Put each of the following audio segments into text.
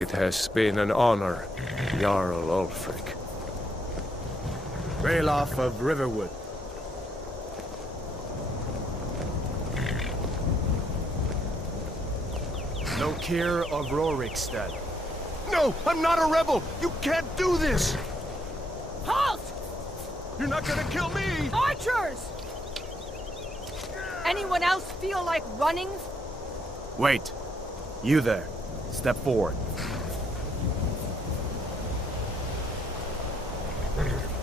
It has been an honor, Jarl Ulfric. Ralof of Riverwood. Lokir of Rorikstead. No! I'm not a rebel! You can't do this! Halt! You're not gonna kill me! Archers! Anyone else feel like running? Wait. You there. Step forward.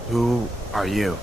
Who are you?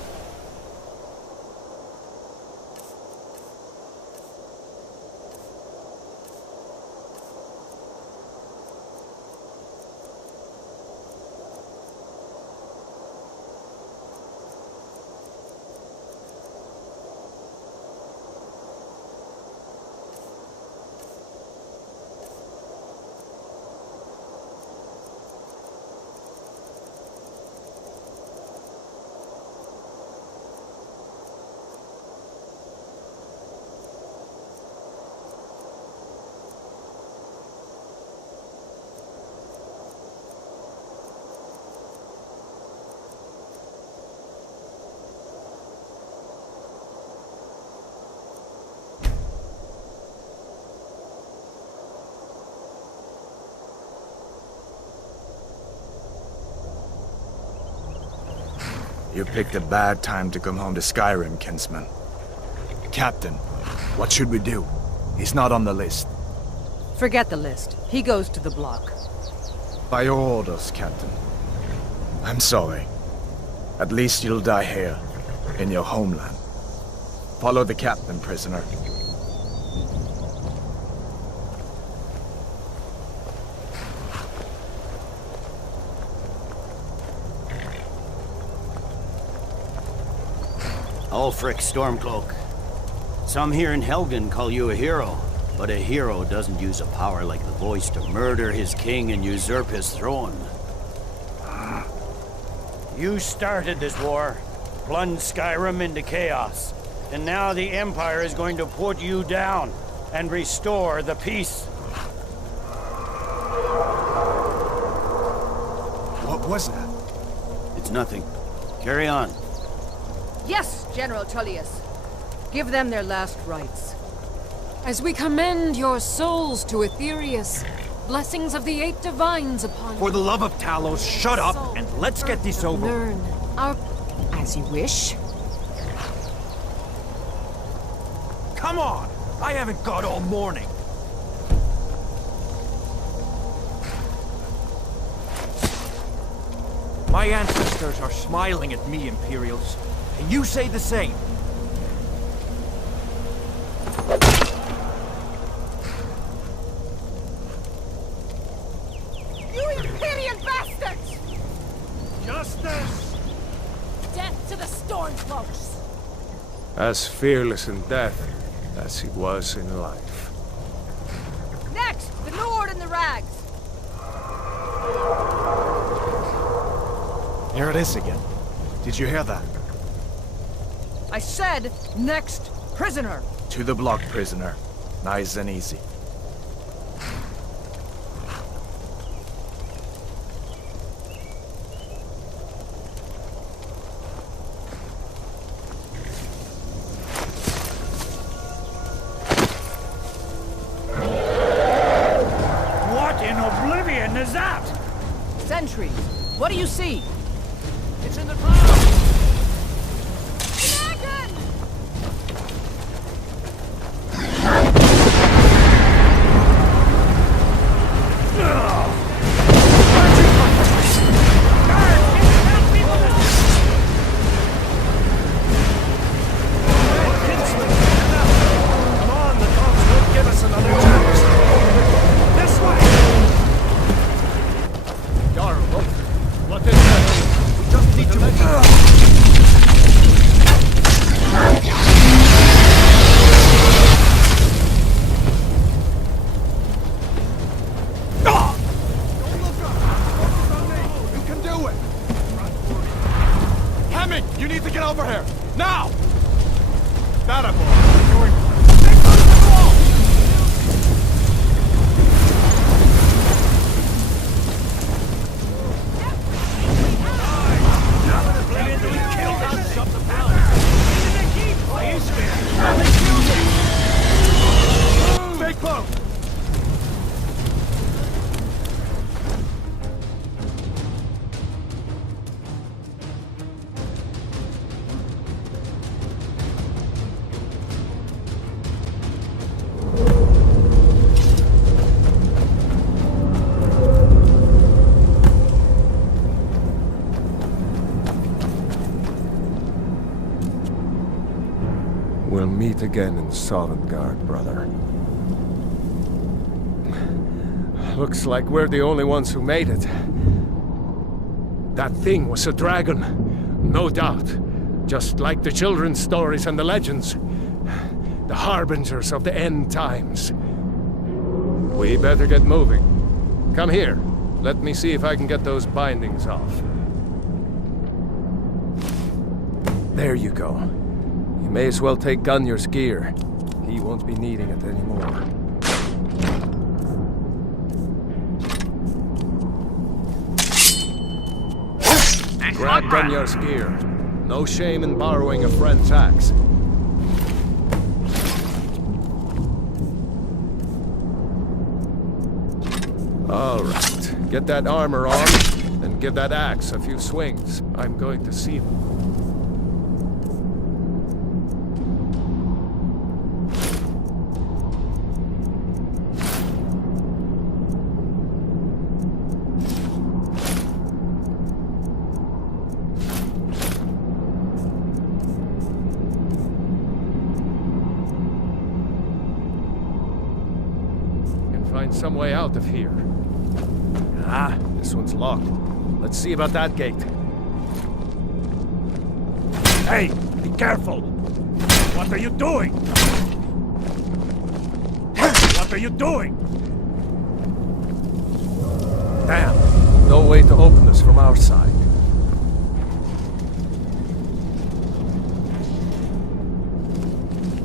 You picked a bad time to come home to Skyrim, kinsman. Captain, what should we do? He's not on the list. Forget the list. He goes to the block. By your orders, Captain. I'm sorry. At least you'll die here, in your homeland. Follow the captain, prisoner. Ulfric Stormcloak. Some here in Helgen call you a hero, but a hero doesn't use a power like the voice to murder his king and usurp his throne. You started this war, plunged Skyrim into chaos, and now the Empire is going to put you down and restore the peace. What was that? It's nothing. Carry on. Yes, General Tullius. Give them their last rites. As we commend your souls to Aetherius, blessings of the 8 divines upon you. For the love of Talos, shut up and let's get this over. Learn our... as you wish. Come on! I haven't got all morning. My ancestors are smiling at me, Imperials. Can you say the same? You Imperial bastards! Justice! Death to the Stormcloaks! As fearless in death as he was in life. Next, the Lord and the Rags! Here it is again. Did you hear that? I said, next prisoner! To the block, prisoner. Nice and easy. What in oblivion is that? Sentries, what do you see? It's in the ground! You need to get over here! Now! That a boy. meet again in Sovngarde, brother. Looks like we're the only ones who made it. That thing was a dragon, no doubt. Just like the children's stories and the legends. The harbingers of the end times. We better get moving. Come here. Let me see if I can get those bindings off. There you go. You may as well take Gunnar's gear. He won't be needing it anymore. Grab Gunnar's gear. No shame in borrowing a friend's axe. All right. Get that armor on, and give that axe a few swings. I'm going to see them. Find some way out of here. Ah, this one's locked. Let's see about that gate. Hey, be careful! What are you doing? What are you doing? Damn, no way to open this from our side.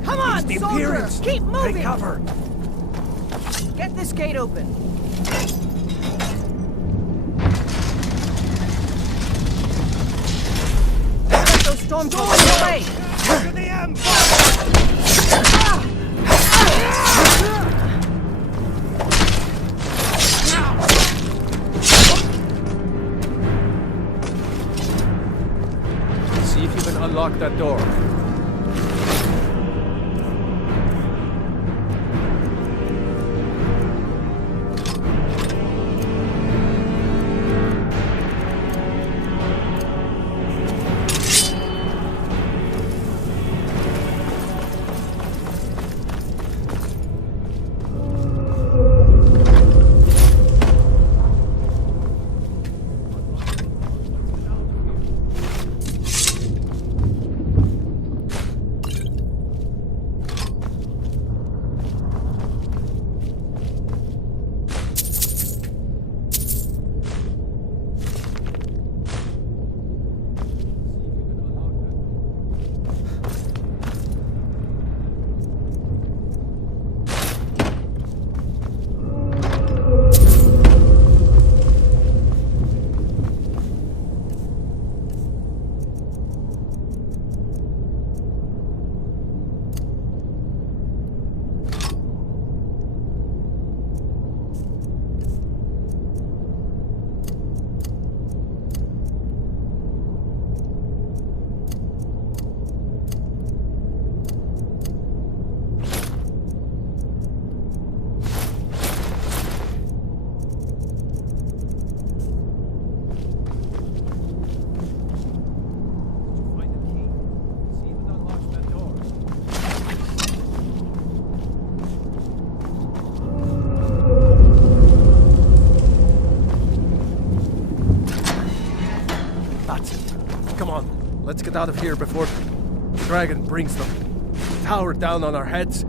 Come on, It's the soldier! Imperials! Keep moving! Take cover! Get this gate open. Let those stormtroopers away! To the Empire! See if you can unlock that door. Let's get out of here before the dragon brings the tower down on our heads.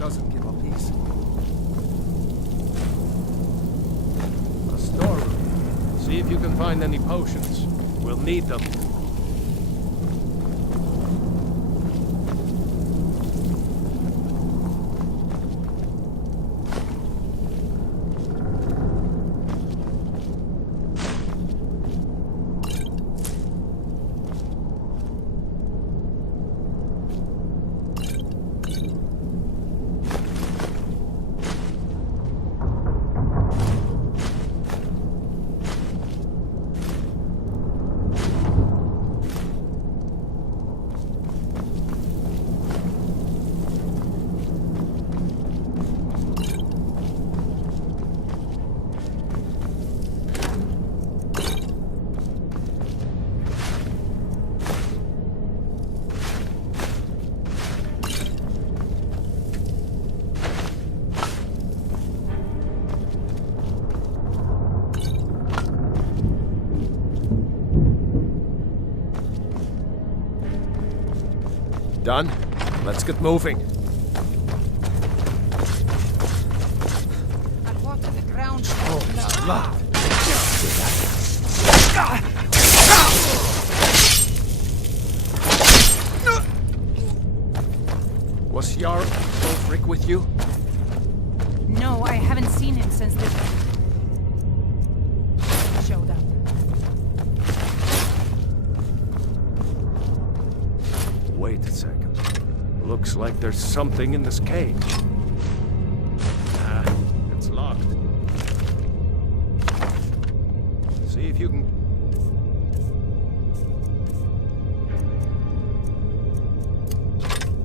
Doesn't give up peace. A storeroom. See if you can find any potions. We'll need them. Done? Let's get moving. I'll walk to the ground. Was Jarl Ulfric with you? No, I haven't seen him since the showed up. Wait a second. Looks like there's something in this cage. Ah, it's locked. See if you can...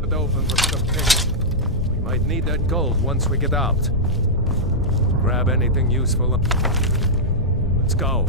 It open with some pick. We might need that gold once we get out. Grab anything useful. Let's go.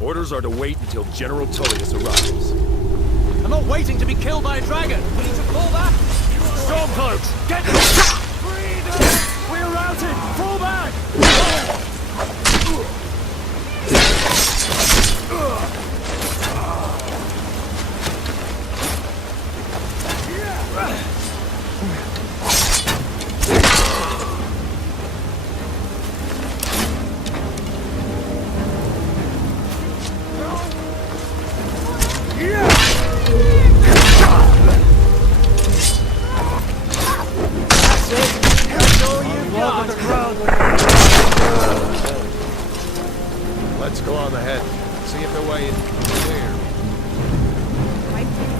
Orders are to wait until General Tullius arrives. I'm not waiting to be killed by a dragon. We need to fall back. Stormcloaks, get freedom! We're routed! Fall back! Let's go on ahead. See if the way is clear. Right there.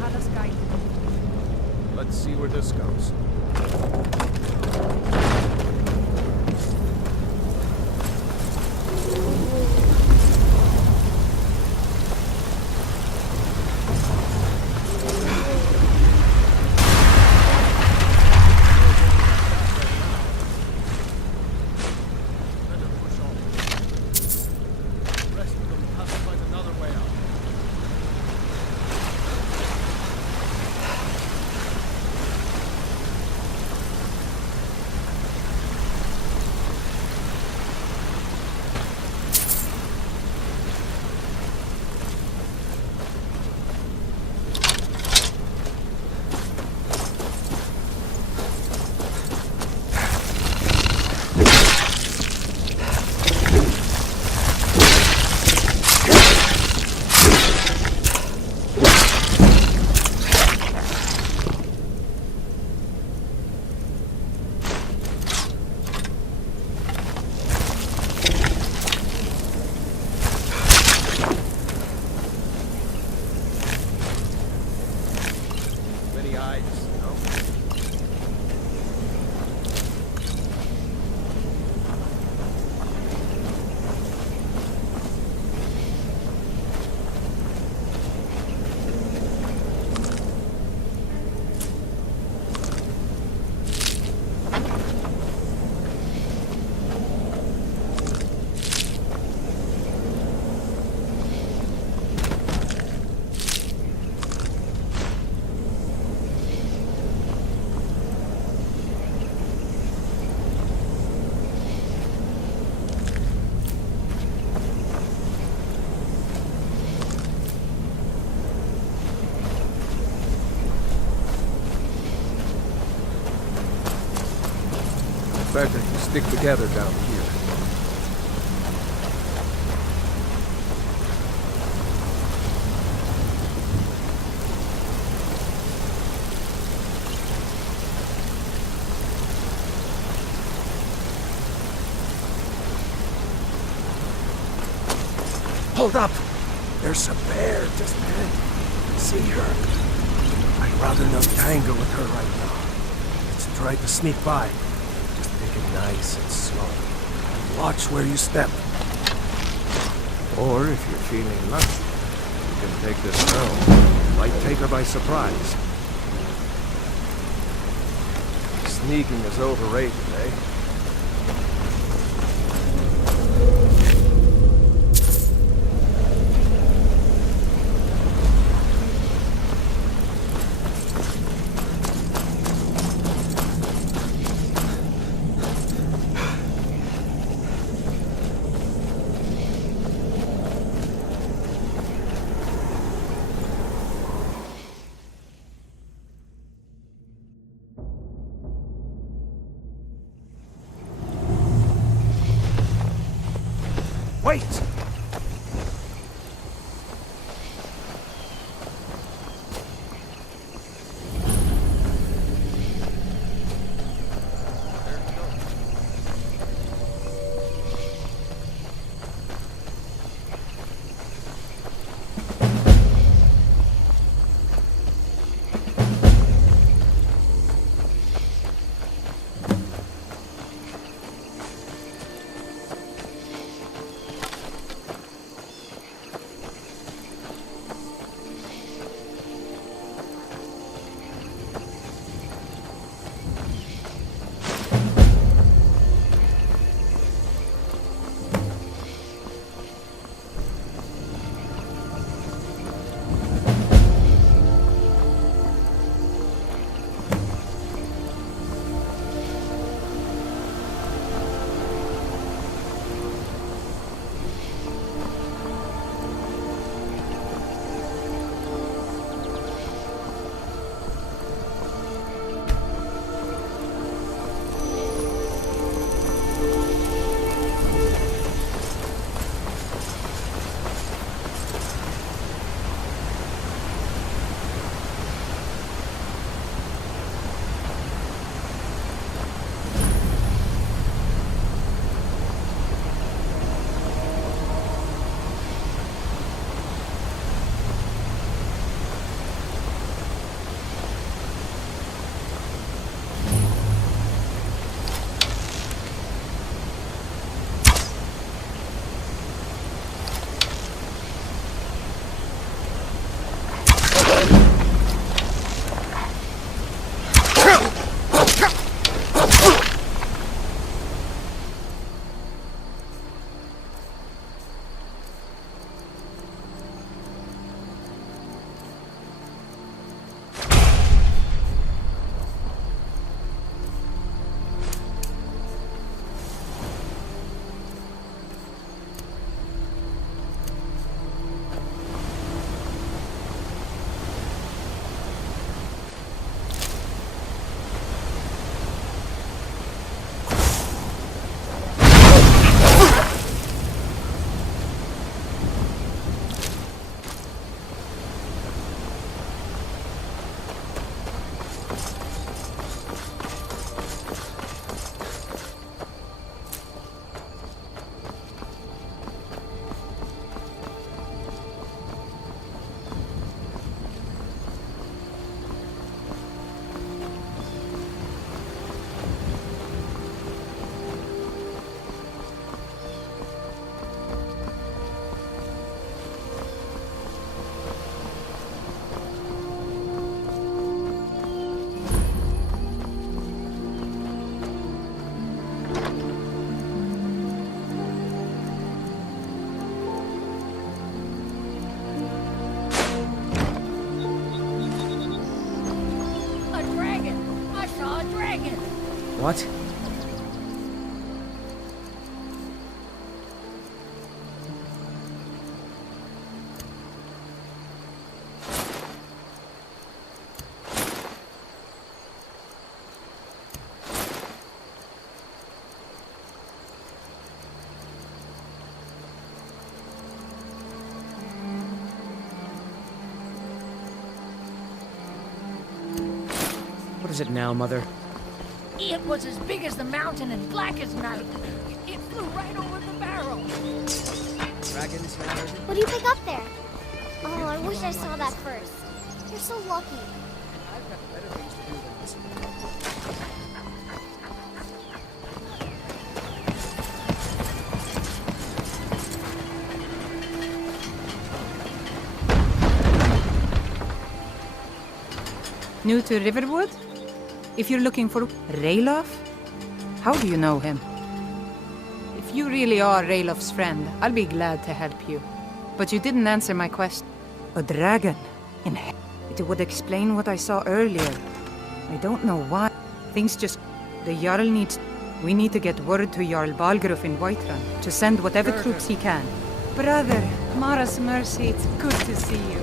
Let us guide you. Let's see where this goes. Better you stick together down here. Hold up! There's a bear just ahead. See her? I'd rather not tangle with her right now. Let's try to sneak by. Just take it nice and slow. Watch where you step. Or if you're feeling lucky, you can take this girl. Might take her by surprise. Sneaking is overrated, eh? Wait! What? is it now, Mother? It was as big as the mountain and black as night. It flew right over the barrel. Dragons now? What do you pick up there? Oh, I wish I saw that first. You're so lucky. I've got better things to do than this. New to Riverwood? If you're looking for Ralof? How do you know him? If you really are Ralof's friend, I'll be glad to help you. But you didn't answer my question. A dragon in hell. It would explain what I saw earlier. I don't know why. Things just... The Jarl needs... We need to get word to Jarl Balgruf in Whiterun to send whatever troops he can. Brother, Mara's mercy, it's good to see you.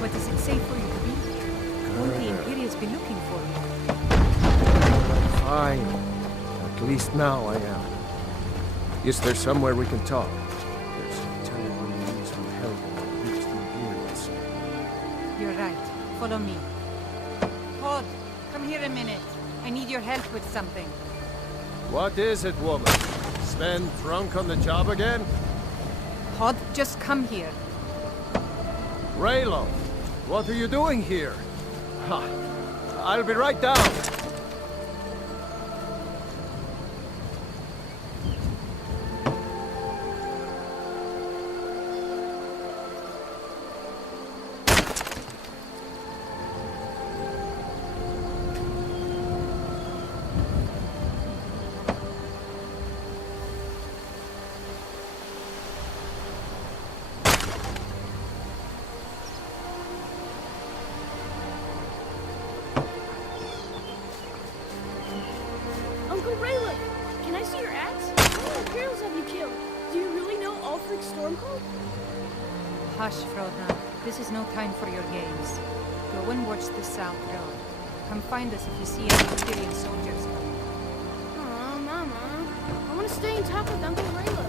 What does it say for you to be here? Won't the Imperials be looking for you? Fine. At least now I am. Is there somewhere we can talk? There's terrible news from Helgen that reached the Imperials. You're right. Follow me. Pod, come here a minute. I need your help with something. What is it, woman? Sven drunk on the job again? Pod, just come here. Raylo, what are you doing here? Ha! I'll be right down. Uncle Raylo, can I see your axe? How many Imperials have you killed? Do you really know Ulfric's Stormcloak? Hush, Frodo. This is no time for your games. Go and watch the South Road. Come find us if you see any Imperial soldiers coming. Aw, Mama. I want to stay in touch with Uncle Raylo.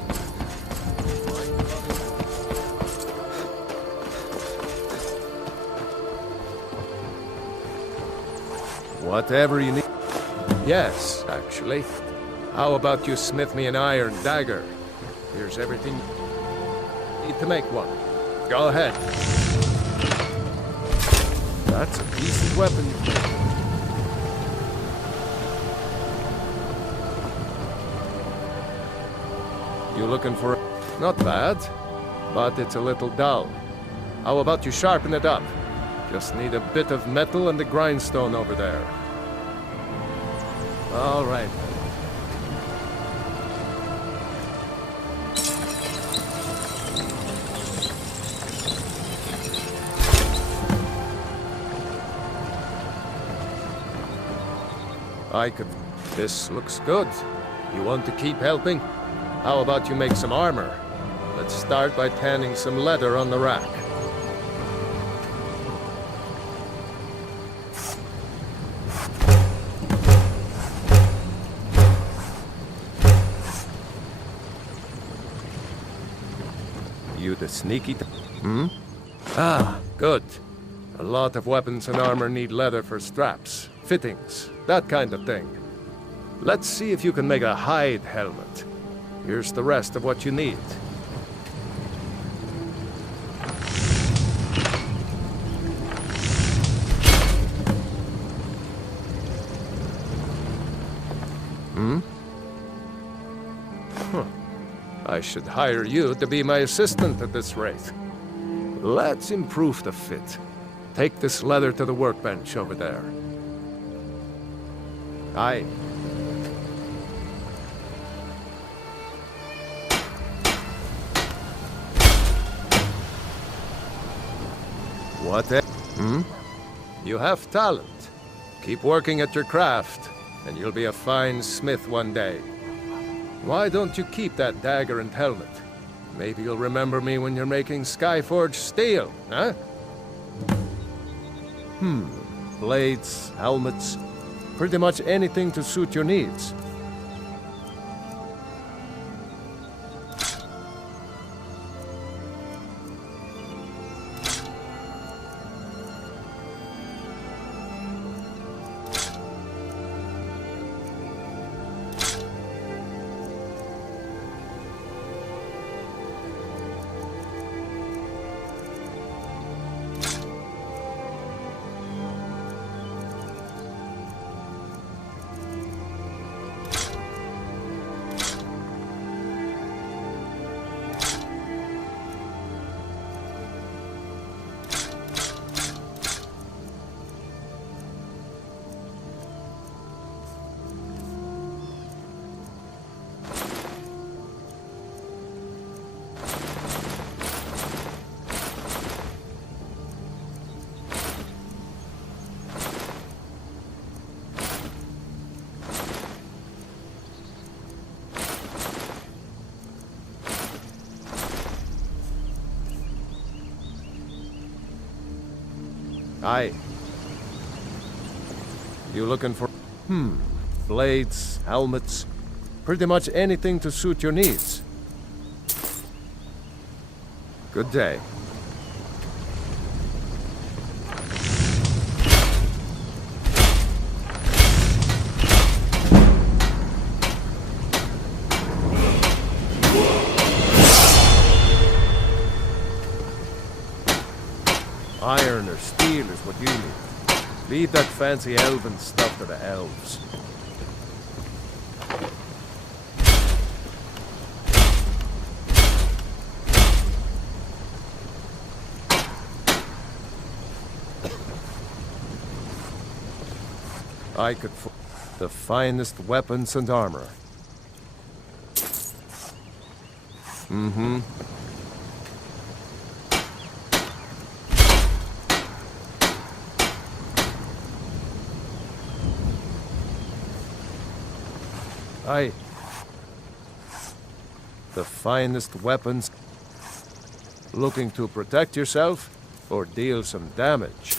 Whatever you need. Yes, actually. How about you smith me an iron dagger? Here's everything you need to make one. Go ahead. That's a decent weapon you've made. You looking for... Not bad, but it's a little dull. How about you sharpen it up? Just need a bit of metal and the grindstone over there. All right. I could... This looks good. You want to keep helping? How about you make some armor? Let's start by tanning some leather on the rack. You the sneaky... Ah, good. A lot of weapons and armor need leather for straps, fittings, that kind of thing. Let's see if you can make a hide helmet. Here's the rest of what you need. I should hire you to be my assistant at this rate. Let's improve the fit. Take this leather to the workbench over there. Aye. What? You have talent. Keep working at your craft, and you'll be a fine smith one day. Why don't you keep that dagger and helmet? Maybe you'll remember me when you're making Skyforged steel, huh? Blades, helmets, pretty much anything to suit your needs. Aye. You looking for... blades, helmets, pretty much anything to suit your needs. Good day. Iron or steel is what you need. Leave that fancy elven stuff to the elves. I could find the finest weapons and armor. Aye. The finest weapons. Looking to protect yourself or deal some damage?